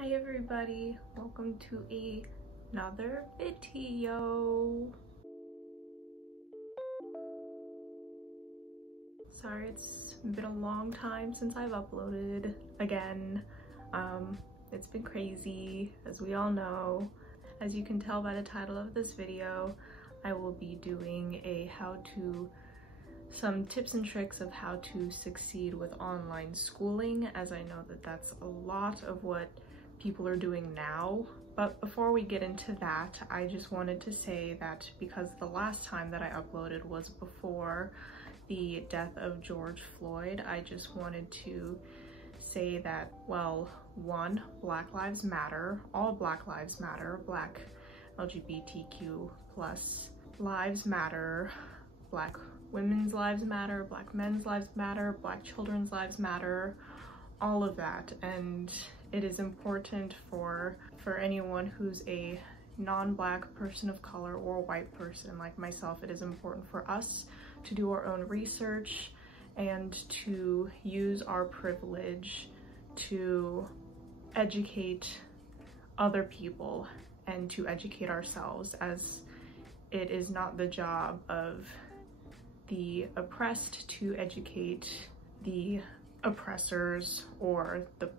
Hi everybody, welcome to another video. Sorry, it's been a long time since I've uploaded again. It's been crazy, as we all know. As you can tell by the title of this video, I will be doing a some tips and tricks of how to succeed with online schooling, as I know that that's a lot of what people are doing now. But before we get into that, I just wanted to say that because the last time that I uploaded was before the death of George Floyd, I just wanted to say that, well, one, Black Lives Matter, all Black lives matter, Black LGBTQ plus lives matter, Black women's lives matter, Black men's lives matter, Black children's lives matter, all of that. And it is important for anyone who's a non-Black person of color or a white person like myself, it is important for us to do our own research and to use our privilege to educate other people and to educate ourselves, as it is not the job of the oppressed to educate the oppressors or the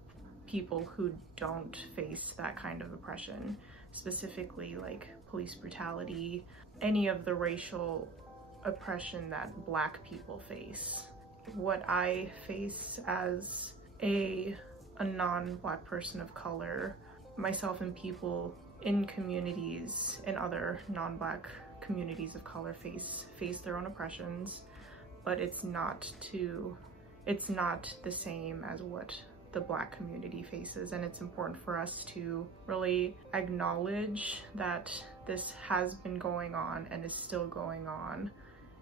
people who don't face that kind of oppression, specifically like police brutality, any of the racial oppression that Black people face. What I face as a non-Black person of color, myself and people in communities and other non-Black communities of color face their own oppressions, but it's not the same as what the Black community faces. And it's important for us to really acknowledge that this has been going on and is still going on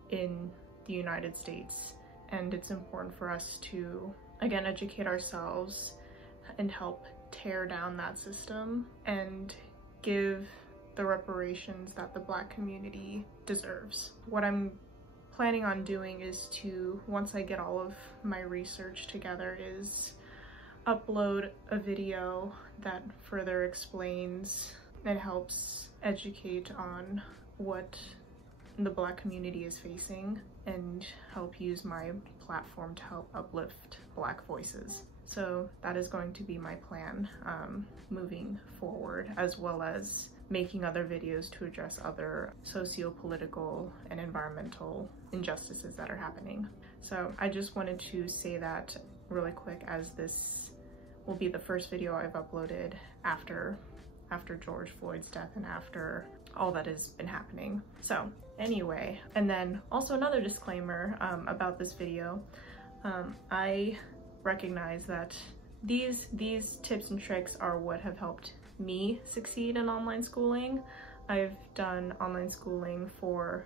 in the United States. And it's important for us to, again, educate ourselves and help tear down that system and give the reparations that the Black community deserves. What I'm planning on doing is to, once I get all of my research together, is upload a video that further explains and helps educate on what the Black community is facing and help use my platform to help uplift Black voices. So that is going to be my plan moving forward, as well as making other videos to address other socio-political and environmental injustices that are happening. So I just wanted to say that really quick, as this will be the first video I've uploaded after George Floyd's death and after all that has been happening. So anyway, and then also another disclaimer about this video. I recognize that these tips and tricks are what have helped me succeed in online schooling. I've done online schooling for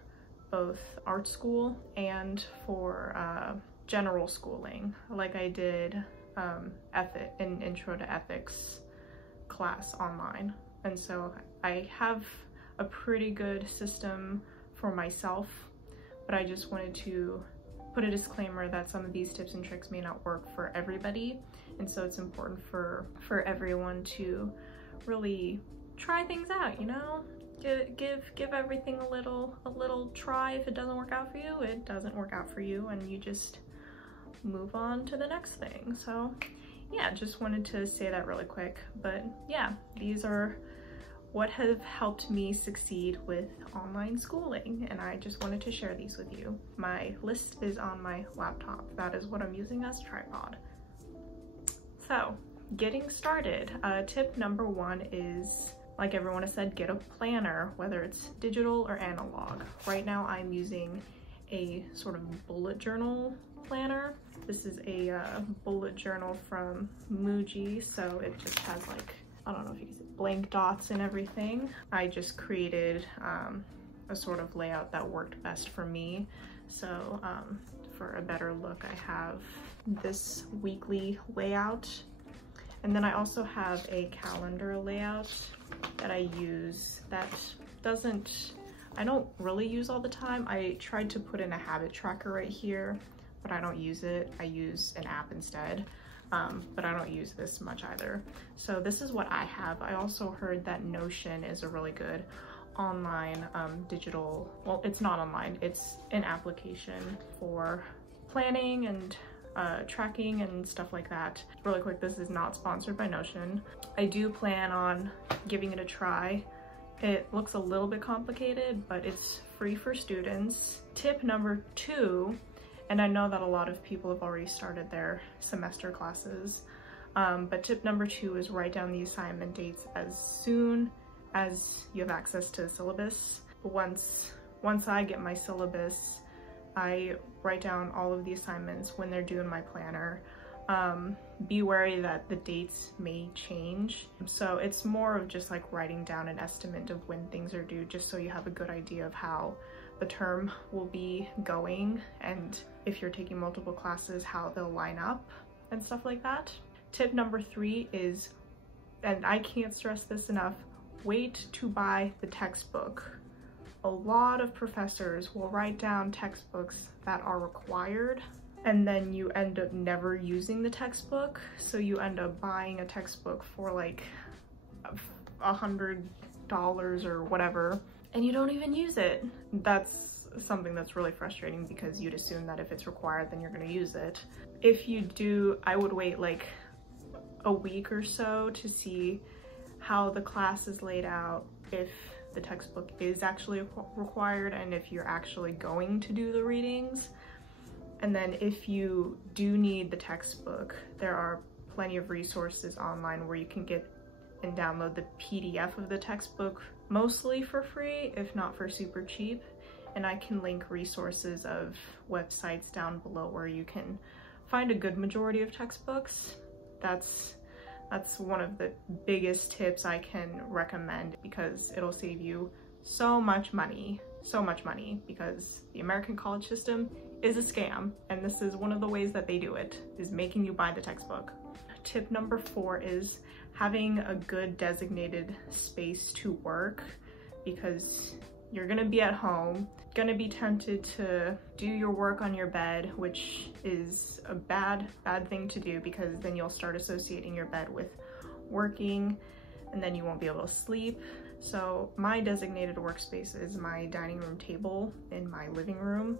both art school and for general schooling, like I did an intro to ethics class online. And so I have a pretty good system for myself, but I just wanted to put a disclaimer that some of these tips and tricks may not work for everybody. And so it's important for everyone to really try things out, you know? Give everything a little try. If it doesn't work out for you, it doesn't work out for you, and you just move on to the next thing. So yeah, just wanted to say that really quick. But yeah, these are what have helped me succeed with online schooling, and I just wanted to share these with you. My list is on my laptop. That is what I'm using as tripod. So getting started, tip number one is, like everyone has said, get a planner, whether it's digital or analog. Right now I'm using a sort of bullet journal planner. This is a bullet journal from Muji, so it just has, like, I don't know if you can see, blank dots and everything. I just created a sort of layout that worked best for me. So for a better look, I have this weekly layout. And then I also have a calendar layout that I use that I don't really use all the time. I tried to put in a habit tracker right here, but I don't use it. I use an app instead. but I don't use this much either. So this is what I have. I also heard that Notion is a really good online digital, well, it's not online, it's an application for planning and tracking and stuff like that. Really quick, this is not sponsored by Notion. I do plan on giving it a try. It looks a little bit complicated, but it's free for students. Tip number 2, and I know that a lot of people have already started their semester classes, but tip number 2 is write down the assignment dates as soon as you have access to the syllabus. Once I get my syllabus, I write down all of the assignments when they're due in my planner. Be wary that the dates may change. So it's more of just like writing down an estimate of when things are due, just so you have a good idea of how the term will be going, and if you're taking multiple classes, how they'll line up and stuff like that. Tip number 3 is, and I can't stress this enough, wait to buy the textbook. A lot of professors will write down textbooks that are required, and then you end up never using the textbook. So you end up buying a textbook for like $100 or whatever, and you don't even use it. That's something that's really frustrating, because you'd assume that if it's required, then you're gonna use it. If you do, I would wait like a week or so to see how the class is laid out, if the textbook is actually required, and if you're actually going to do the readings. And then if you do need the textbook, there are plenty of resources online where you can get and download the PDF of the textbook, mostly for free, if not for super cheap. And I can link resources of websites down below where you can find a good majority of textbooks. That's one of the biggest tips I can recommend, because it'll save you so much money, because the American college system is a scam, and this is one of the ways that they do it, is making you buy the textbook. Tip number 4 is having a good designated space to work, because you're gonna be at home, gonna be tempted to do your work on your bed, which is a bad thing to do, because then you'll start associating your bed with working, and then you won't be able to sleep. So my designated workspace is my dining room table in my living room,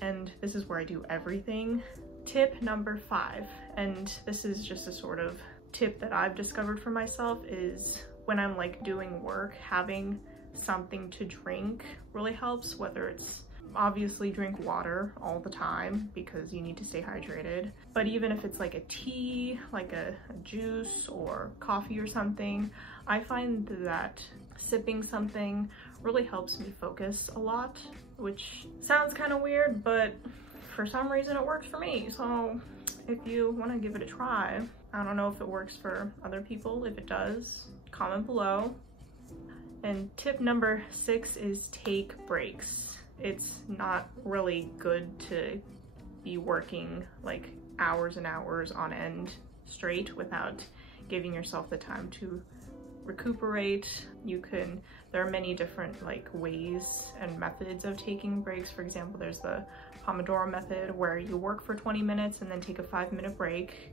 and this is where I do everything. Tip number 5, and this is just a sort of tip that I've discovered for myself, is when I'm like doing work, having something to drink really helps. Whether it's, obviously drink water all the time because you need to stay hydrated, but even if it's like a tea, like a juice or coffee or something, I find that sipping something really helps me focus a lot, which sounds kind of weird, but for some reason it works for me. So if you want to give it a try, I don't know if it works for other people. If it does, comment below. And tip number 6 is take breaks. It's not really good to be working like hours and hours on end straight without giving yourself the time to recuperate. There are many different like ways and methods of taking breaks. For example, there's the Pomodoro method, where you work for 20 minutes and then take a 5-minute break,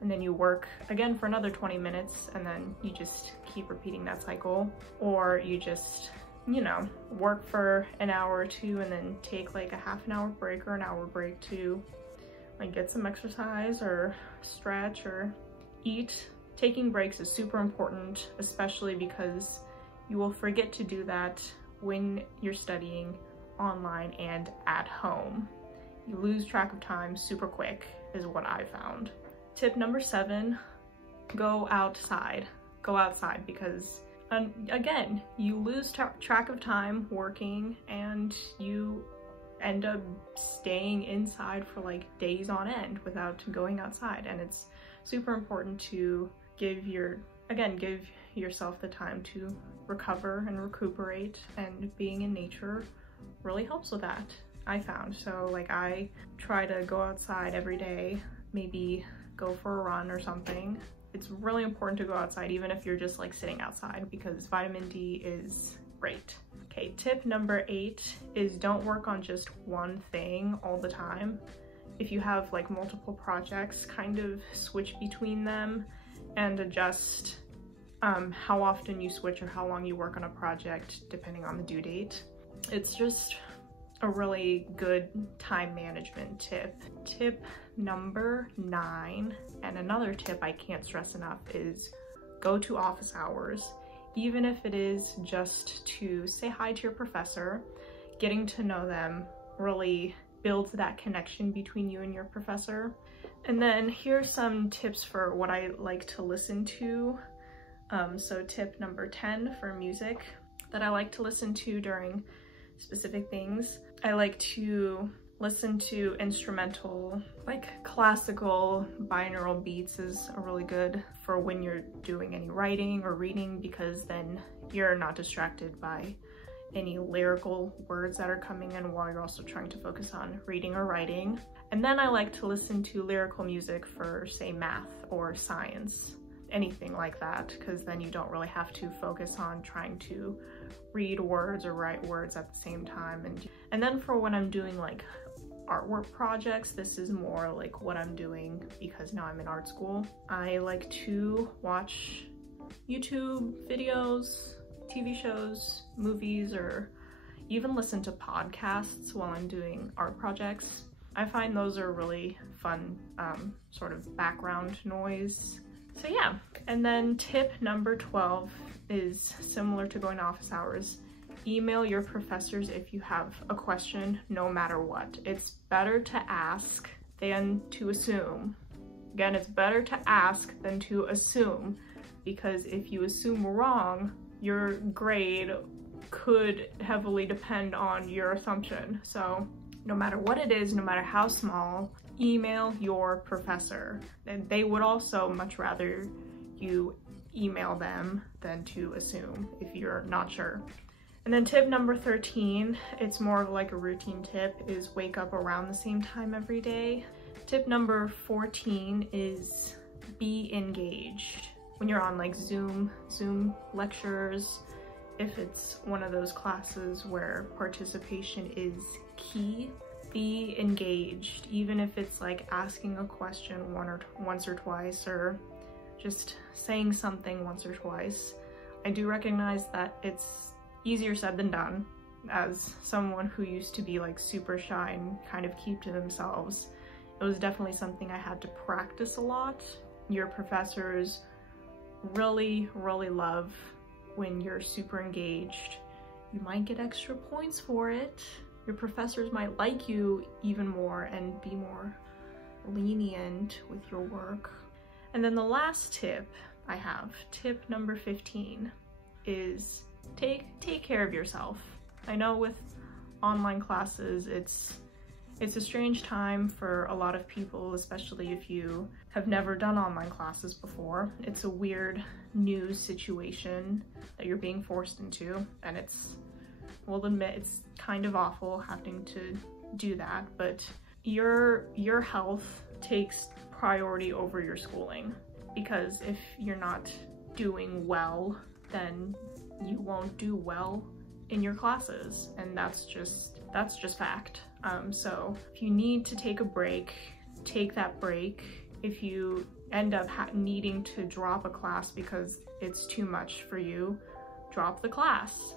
and then you work again for another 20 minutes, and then you just keep repeating that cycle. Or you just, work for an hour or 2 and then take like a half an hour break or an hour break to like get some exercise or stretch or eat. Taking breaks is super important, especially because you will forget to do that when you're studying online and at home. You lose track of time super quick, is what I found. Tip number 7, go outside. Go outside, because again, you lose track of time working and you end up staying inside for like days on end without going outside. And it's super important to give yourself the time to recover and recuperate, and being in nature really helps with that, I found. So like I try to go outside every day, maybe go for a run or something. It's really important to go outside, even if you're just like sitting outside, because vitamin D is great. Okay, tip number 8 is don't work on just one thing all the time. if you have like multiple projects, kind of switch between them and adjust how often you switch or how long you work on a project depending on the due date. It's just a really good time management tip. Tip number 9, and another tip I can't stress enough, is go to office hours. Even if it is just to say hi to your professor, getting to know them really builds that connection between you and your professor. And then here's some tips for what I like to listen to. So tip number 10 for music that I like to listen to during specific things. I like to listen to instrumental, like classical binaural beats is really good for when you're doing any writing or reading, because then you're not distracted by any lyrical words that are coming in while you're also trying to focus on reading or writing. And then I like to listen to lyrical music for, say, math or science, anything like that, because then you don't really have to focus on trying to read words or write words at the same time. And then for when I'm doing like artwork projects, this is more like what I'm doing because now I'm in art school. I like to watch YouTube videos, TV shows, movies, or even listen to podcasts while I'm doing art projects. I find those are really fun, sort of background noise. So yeah, and then tip number 12 is similar to going to office hours. Email your professors if you have a question, no matter what. It's better to ask than to assume. Again, it's better to ask than to assume, because if you assume wrong, your grade could heavily depend on your assumption. So no matter what it is, no matter how small, email your professor. And they would also much rather you email them than to assume if you're not sure. And then tip number 13, it's more of like a routine tip, is wake up around the same time every day. Tip number 14 is be engaged. When you're on like Zoom lectures, if it's one of those classes where participation is key, be engaged, even if it's like asking a question once or twice, or just saying something once or twice. I do recognize that it's easier said than done. As someone who used to be like super shy and kind of keep to themselves, it was definitely something I had to practice a lot. Your professors really love when you're super engaged. You might get extra points for it. Your professors might like you even more and be more lenient with your work. And then the last tip I have, tip number 15, is take care of yourself. I know with online classes, it's a strange time for a lot of people, especially if you have never done online classes before. It's a weird new situation that you're being forced into, and we'll admit it's kind of awful having to do that, but your health takes priority over your schooling, because if you're not doing well, then you won't do well in your classes, and that's just fact. So if you need to take a break, take that break. If you end up needing to drop a class because it's too much for you, drop the class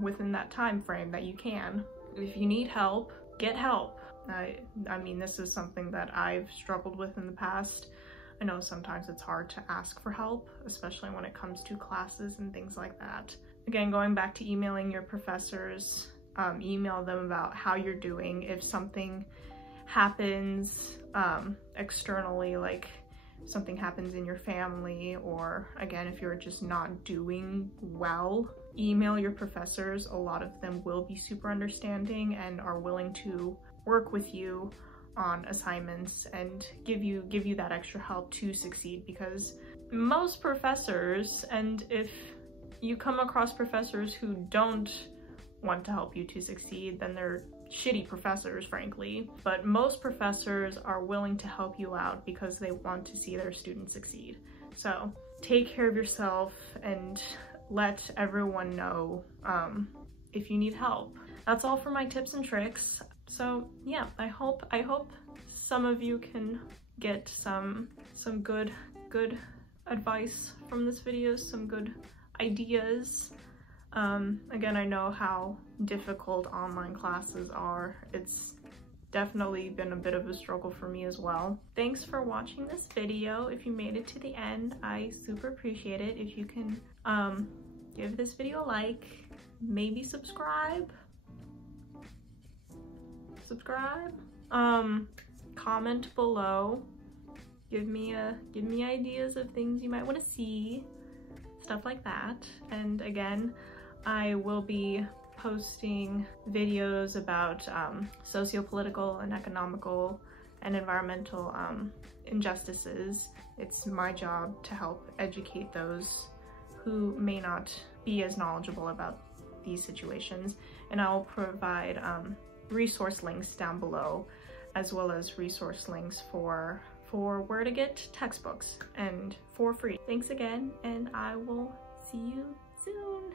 within that time frame that you can. If you need help, get help. I mean, this is something that I've struggled with in the past. I know sometimes it's hard to ask for help, especially when it comes to classes and things like that. Again, going back to emailing your professors, email them about how you're doing. If something happens externally, like something happens in your family, or again, if you're just not doing well, email your professors. A lot of them will be super understanding and are willing to work with you on assignments and give you that extra help to succeed, because most professors, and if you come across professors who don't want to help you to succeed, then they're shitty professors, frankly. But most professors are willing to help you out because they want to see their students succeed. So take care of yourself and let everyone know if you need help. That's all for my tips and tricks. So yeah, I hope some of you can get some good advice from this video, some good ideas. Again, I know how difficult online classes are. It's definitely been a bit of a struggle for me as well. Thanks for watching this video. If you made it to the end, I super appreciate it. If you can give this video a like, maybe subscribe, comment below, give me ideas of things you might want to see, stuff like that. And again, I will be posting videos about socio-political and economical and environmental injustices. It's my job to help educate those who may not be as knowledgeable about these situations, and I'll provide resource links down below, as well as resource links for where to get textbooks, and for free. Thanks again, and I will see you soon.